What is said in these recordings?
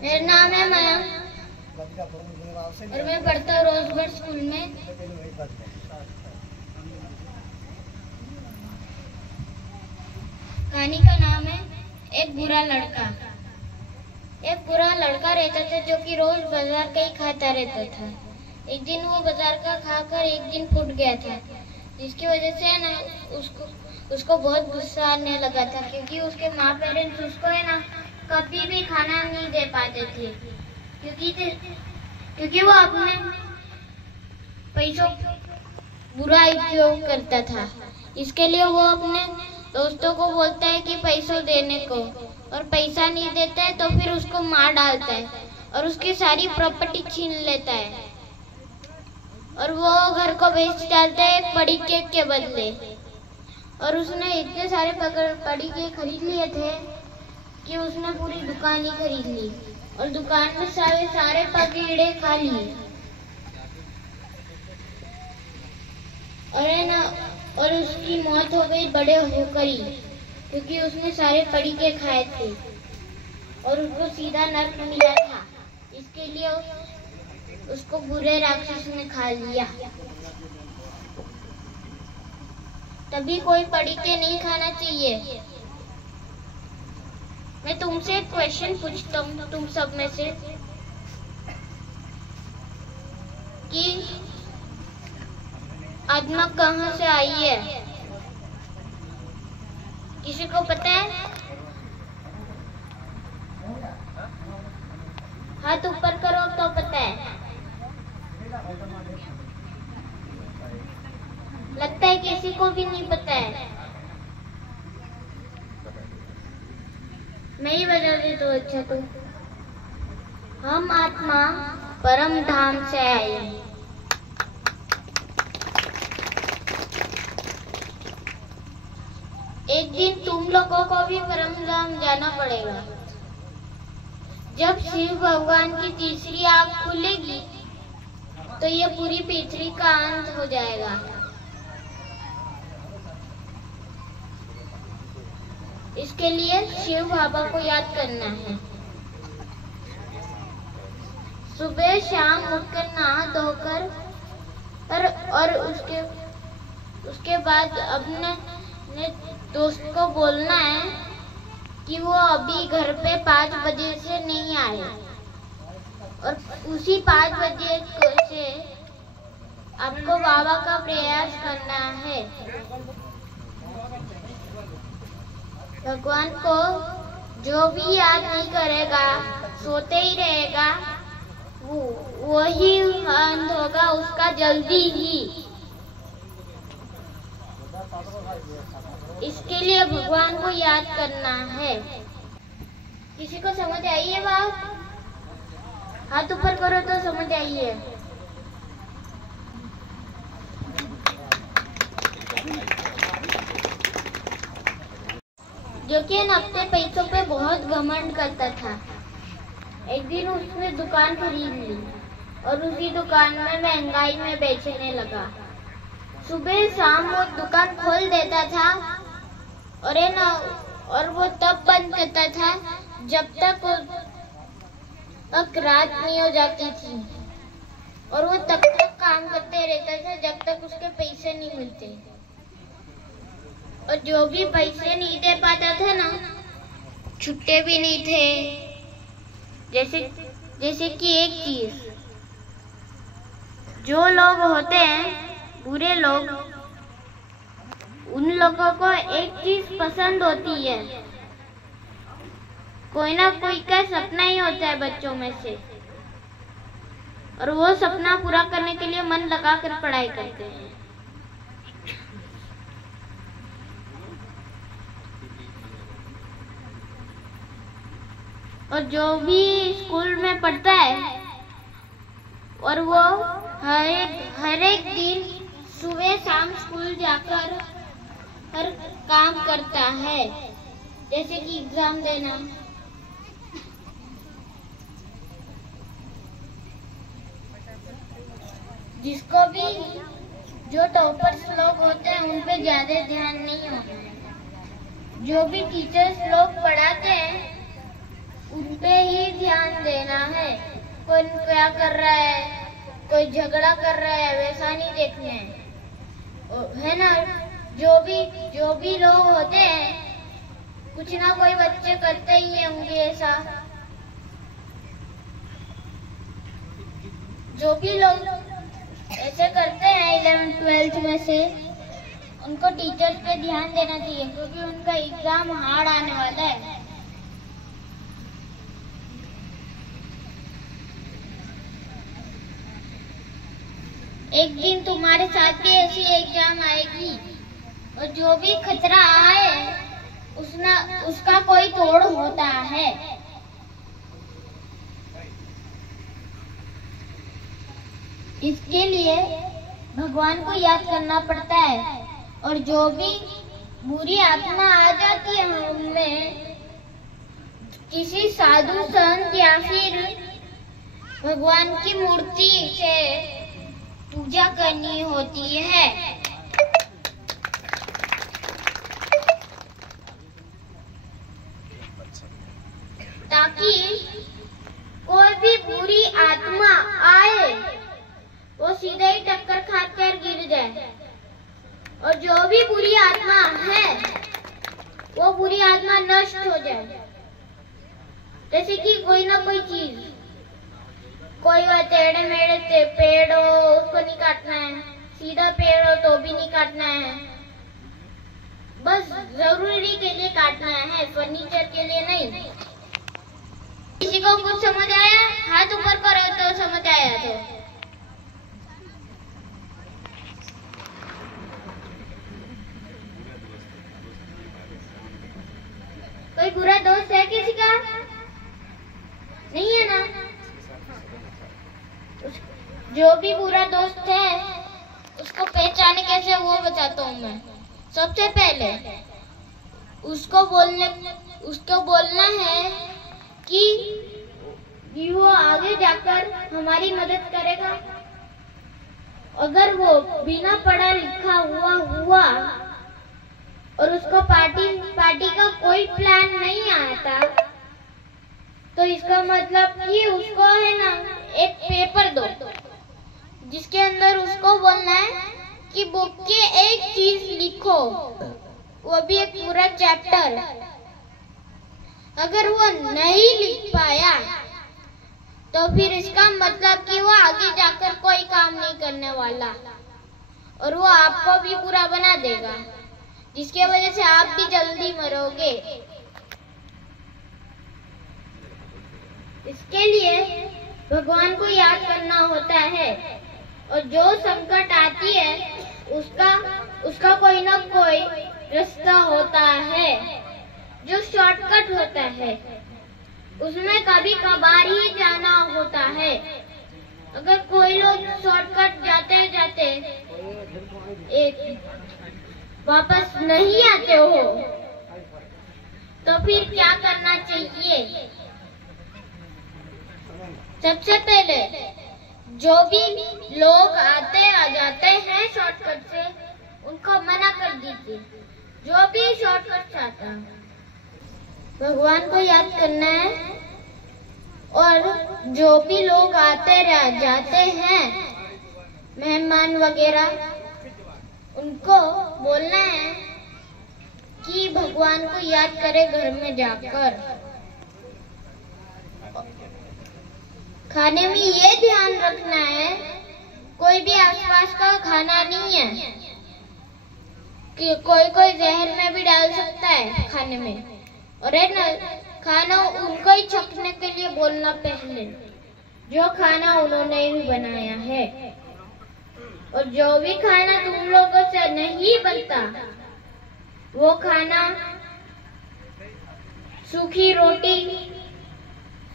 मेरा नाम है मयंक और मैं पढ़ता हूँ रोजबर्ड स्कूल में। कहानी का नाम है एक बुरा लड़का। एक बुरा लड़का रहता था जो कि रोज बाजार का ही खाता रहता था। एक दिन वो बाजार का खाकर एक दिन फूट गया था, जिसकी वजह से ना उसको बहुत गुस्सा आने लगा था, क्योंकि उसके माँ पेरेंट्स उसको है ना कभी भी खाना नहीं दे पाते थे, क्योंकि वो अपने पैसों बुरा उपयोग करता था। इसके लिए वो अपने दोस्तों को बोलता है कि पैसों देने को, और पैसा नहीं देता है तो फिर उसको मार डालता है और उसकी सारी प्रॉपर्टी छीन लेता है, और वो घर को बेच डालता है एक बड़ी केक के बदले। और उसने इतने सारे बड़ी केक खरीद लिए थे कि उसने पूरी दुकान ही खरीद ली और दुकान में सारे पकीड़े खा लिए। और है ना, और उसकी मौत हो गई बड़े होकर ही, क्योंकि उसने सारे पकीड़े खाए थे और उसको सीधा नर्क मिला था। इसके लिए उसको बुरे राक्षस ने खा लिया। तभी कोई पकीड़े नहीं खाना चाहिए। मैं तुमसे एक क्वेश्चन पूछता हूँ, तुम सब में से, कि आत्मा कहाँ से आई है? किसी को पता है? हाथ ऊपर करो तो पता है। लगता है किसी को भी नहीं पता है। मैं ही बता दे तो अच्छा। तो हम आत्मा परम धाम से आए हैं। एक दिन तुम लोगों को भी परम धाम जाना पड़ेगा। जब शिव भगवान की तीसरी आंख खुलेगी तो ये पूरी पृथ्वी का अंत हो जाएगा। इसके लिए शिव बाबा को याद करना है। सुबह शाम उठकर नहा धोकर और उसके बाद अपने दोस्त को बोलना है कि वो अभी घर पे 5 बजे से नहीं आए, और उसी 5 बजे से आपको बाबा का प्रयास करना है। भगवान को जो भी याद नहीं करेगा, सोते ही रहेगा, वही अंत होगा उसका जल्दी ही। इसके लिए भगवान को याद करना है। किसी को समझ आई है बात? हाथ ऊपर करो तो समझ आई है। जो कि अपने पैसों पे बहुत घमंड करता था। एक दिन उसने दुकान खरीद ली और उसी दुकान में महंगाई में बेचने लगा। सुबह शाम वो दुकान खोल देता था और है ना, और वो तब बंद करता था जब तक रात नहीं हो जाती थी, और वो तब तक काम करते रहता था जब तक उसके पैसे नहीं मिलते। और जो भी पैसे नहीं दे पाता था ना, छुट्टे भी नहीं थे। जैसे कि एक चीज, जो लोग होते हैं बुरे लोग, उन लोगों को एक चीज पसंद होती है। कोई ना कोई का सपना ही होता है बच्चों में से, और वो सपना पूरा करने के लिए मन लगाकर पढ़ाई करते हैं। और जो भी स्कूल में पढ़ता है, और वो हर एक दिन सुबह शाम स्कूल जाकर हर काम करता है, जैसे कि एग्जाम देना। जिसको भी, जो टॉपर्स लोग होते हैं उन पे ज्यादा ध्यान नहीं होता है। जो भी टीचर्स लोग पढ़ाते हैं उन पे ही ध्यान दे। कौन क्या कर रहा है, कोई झगड़ा कर रहा है, वैसा नहीं देखना है ना। जो भी लोग होते हैं, कुछ ना कोई बच्चे करते ही होंगे ऐसा। जो भी लोग ऐसे करते हैं 11th 12th में से, उनको टीचर्स पे ध्यान देना चाहिए, क्योंकि उनका एग्जाम हार्ड आने वाला है। एक दिन तुम्हारे साथ भी ऐसी एग्जाम आएगी, और जो भी खतरा आए उसका कोई तोड़ होता है। इसके लिए भगवान को याद करना पड़ता है, और जो भी बुरी आत्मा आ जाती है हमें, किसी साधु संत या फिर भगवान की मूर्ति से पूजा करनी होती है, ताकि कोई भी बुरी आत्मा आए वो सीधे ही टक्कर खाकर गिर जाए, और जो भी बुरी आत्मा है वो बुरी आत्मा नष्ट हो जाए। जैसे कि कोई ना कोई चीज, कोई वह टेढ़े मेढ़े पेड़ हो उसको नहीं काटना है, सीधा पेड़ हो तो भी नहीं काटना है, बस जरूरी के लिए काटना है, फर्नीचर के लिए नहीं। किसी को कुछ समझ आया? हाथ ऊपर करो तो समझ आया तो। कोई बुरा दोस्त है किसी का? नहीं है ना? जो भी बुरा दोस्त है उसको पहचाने कैसे वो बताता हूँ मैं। सबसे पहले उसको बोलना है कि वो आगे जाकर हमारी मदद करेगा। अगर वो बिना पढ़ा लिखा हुआ और उसको पार्टी का कोई प्लान नहीं आता, तो इसका मतलब कि उसको है ना एक पेपर दो, जिसके अंदर उसको बोलना है कि बुक की एक चीज लिखो, वो भी एक पूरा चैप्टर। अगर वो नहीं लिख पाया तो फिर इसका मतलब कि वो आगे जाकर कोई काम नहीं करने वाला, और वो आपको भी बुरा बना देगा, जिसकी वजह से आप भी जल्दी मरोगे। इसके लिए भगवान को याद करना होता है, और जो संकट आती है उसका कोई ना कोई रास्ता होता है जो शॉर्टकट होता है, उसमें कभी कभार ही जाना होता है। अगर कोई लोग शॉर्टकट जाते जाते एक वापस नहीं आते हो तो फिर क्या करना चाहिए? सबसे पहले जो भी लोग आते आ जाते हैं शॉर्टकट से, उनको मना कर दीजिए। जो भी शॉर्टकट चाहता है भगवान को याद करना है, और जो भी लोग आते जाते हैं मेहमान वगैरह, उनको बोलना है कि भगवान को याद करे घर में जाकर। खाने में ये ध्यान रखना है कोई भी आसपास का खाना नहीं है, कि कोई जहर में भी डाल सकता है खाने में, और है ना खाना उनको ही छकने के लिए बोलना पहले, जो खाना उन्होंने ही बनाया है। और जो भी खाना तुम लोगों से नहीं बनता, वो खाना सूखी रोटी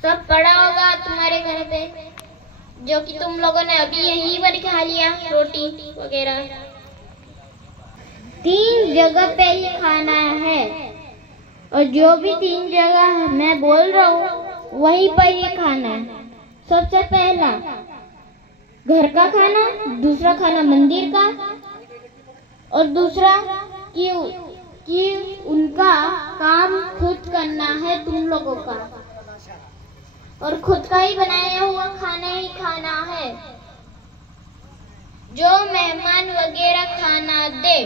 सब पड़ा होगा तुम्हारे घर पे, जो कि तुम लोगों ने अभी यहीं पर खा लिया, रोटी वगैरह। 3 जगह पे ही खाना है, और जो भी 3 जगह मैं बोल रहा हूँ वहीं पर ही खाना है। सबसे पहला घर का खाना, दूसरा खाना मंदिर का, और दूसरा कि उनका काम खुद करना है तुम लोगों का। और खुद का ही बनाया हुआ खाना ही खाना है। जो मेहमान वगैरह खाना दे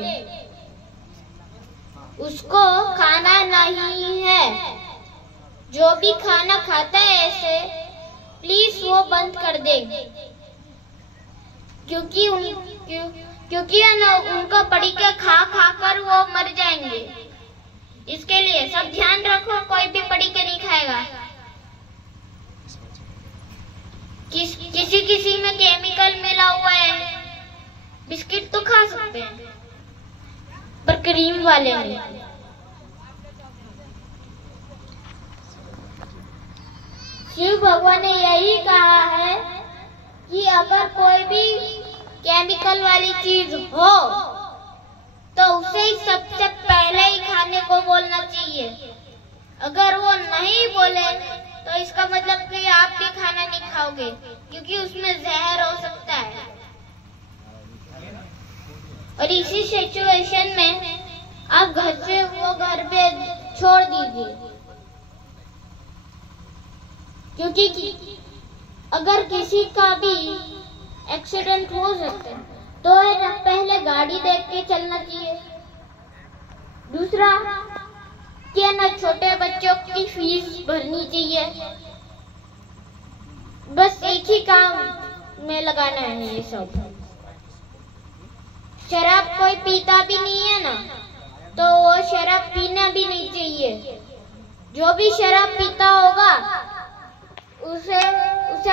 उसको खाना नहीं है। जो भी खाना खाता है ऐसे प्लीज वो बंद कर दे, क्योंकि उनका पड़ी के खा कर वो मर जाएंगे। इसके लिए सब ध्यान रखो, कोई भी पड़ी के नहीं खाएगा। किसी में केमिकल मिला हुआ है। बिस्किट तो खा सकते हैं पर क्रीम वाले नहीं। शिव भगवान ने यही कहा है कि अगर कोई भी केमिकल वाली चीज हो तो उसे ही सबसे पहले ही खाने को बोलना चाहिए। अगर वो नहीं बोले तो इसका मतलब कि आप भी खाना नहीं खाओगे, क्योंकि उसमें जहर हो सकता है। और इसी सिचुएशन में आप घर पे छोड़ दीजिए, क्योंकि अगर किसी का भी एक्सीडेंट हो सकता है तो पहले गाड़ी देख के चलना चाहिए। दूसरा क्या ना छोटे बच्चों की फीस भरनी चाहिए। बस एक ही काम में लगाना है ये सब। शराब कोई पीता भी नहीं है ना, तो वो शराब पीना भी नहीं चाहिए। जो भी शराब पीता होगा उसे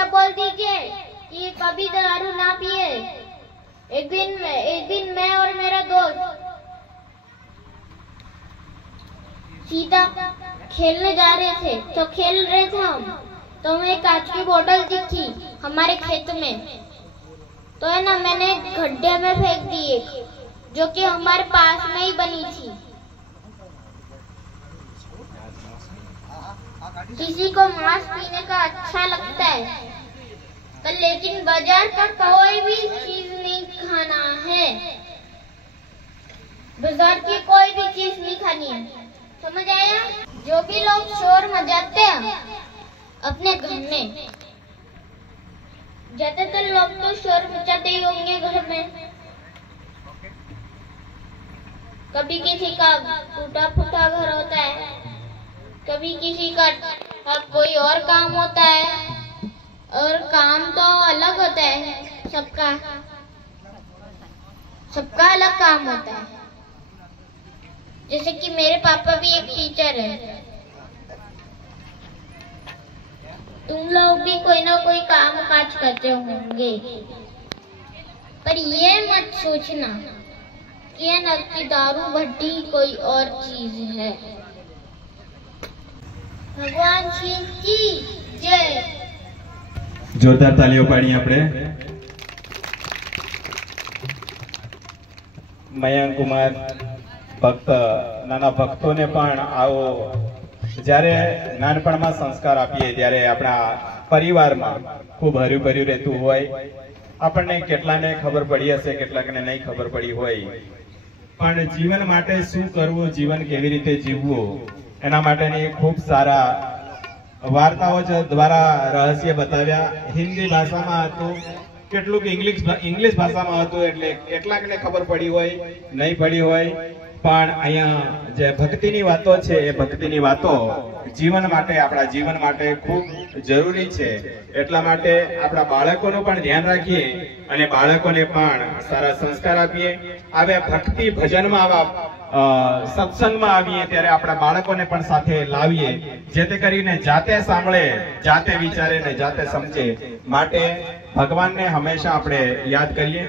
बोल दीजिए कि कभी दारू ना पिए। एक दिन मैं और मेरा दोस्त सीधा खेलने जा रहे थे, तो खेल रहे थे हम, तो हमें कांच की बोतल दिखी हमारे खेत में, तो है ना मैंने गड्ढे में फेंक दी एक, जो कि हमारे पास में ही बनी थी। किसी को मांस पीने का अच्छा लगता है, पर लेकिन बाजार का कोई भी चीज नहीं खाना है। बाजार की कोई भी चीज नहीं खानी है, समझ आया? जो भी लोग शोर मचाते हैं अपने घर में, ज्यादातर लोग तो शोर मचाते ही होंगे घर में। कभी किसी का टूटा फूटा घर होता है, कभी किसी का कोई और काम होता है, और काम तो अलग होता है सबका अलग काम होता है। जैसे कि मेरे पापा भी एक टीचर है। तुम लोग भी कोई ना कोई काम काज करते होंगे, पर ये मत सोचना कि न कि दारू भट्टी कोई और चीज है। भगवान शिव की जय। जोरदार तालियों पाड़ी આપણે મયંક કુમાર ભક્ત નાના ભક્તોને પણ આવો જ્યારે નાનપણમાં સંસ્કાર આપીએ ત્યારે આપણા પરિવારમાં ખૂબ હર્યું ભર્યું રહેતું હોય। આપણને કેટલાને ખબર પડી હશે, કેટલાકને નહીં ખબર પડી હોય, પણ જીવન માટે શું કરવું, જીવન કેવી રીતે જીવવું, એના માટેની ખૂબ સારા વાર્તાઓ દ્વારા રહસ્ય બતાવ્યા। હિન્દી ભાષામાં હતું, કેટલુંક ઇંગ્લિશ ભાષામાં હતું, એટલે કેટલાકને ખબર પડી હોય, નહીં પડી હોય, પણ અહીંયા જે ભક્તિની વાતો છે એ ભક્તિની વાતો જીવન માટે, આપણા જીવન માટે ખૂબ જરૂરી છે। એટલા માટે આપણા બાળકોનું પણ ધ્યાન રાખીએ અને બાળકોને પણ સારા સંસ્કાર આપીએ। હવે ભક્તિ ભજનમાં આવા સત્સંગમાં આવીએ ત્યારે આપણા બાળકોને પણ સાથે લાવીએ, જેથી કરીને જાતે સાંભળે, જાતે વિચારે ને જાતે સમજે। માટે ભગવાનને હંમેશા આપણે યાદ કરીએ।